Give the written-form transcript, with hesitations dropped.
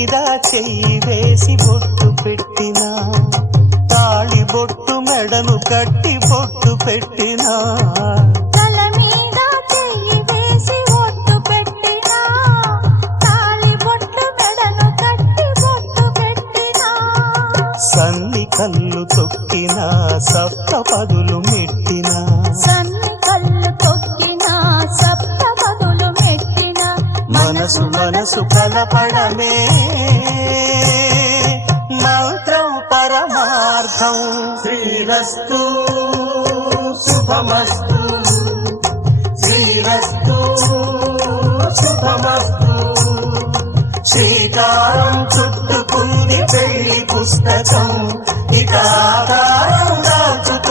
మీద చెయ్యి వేసి బొట్టు పెట్టినా, తాళి బొట్టు మెడను కట్టి బొట్టు పెట్టినా, తల మీద చెయ్యి వేసి బొట్టు పెట్టినా, తాళి బొట్టు మెడను కట్టి బొట్టు పెట్టినా, సన్ని కళ్ళు తొక్కినా సప్త పదులు మెట్టినా, సన్ని కళ్ళు తొక్కినా సప్త పదులు మెట్టినా, మనసు మనసు కలపడమే మంత్రం పరమార్థం. శ్రీరస్తు శుభమస్తు, శ్రీరస్తు శుభమస్తు. శ్రీకారం చుట్టుకుంది పెళ్లి పుస్తకం, ఇక ఆకారం దాచుతుంది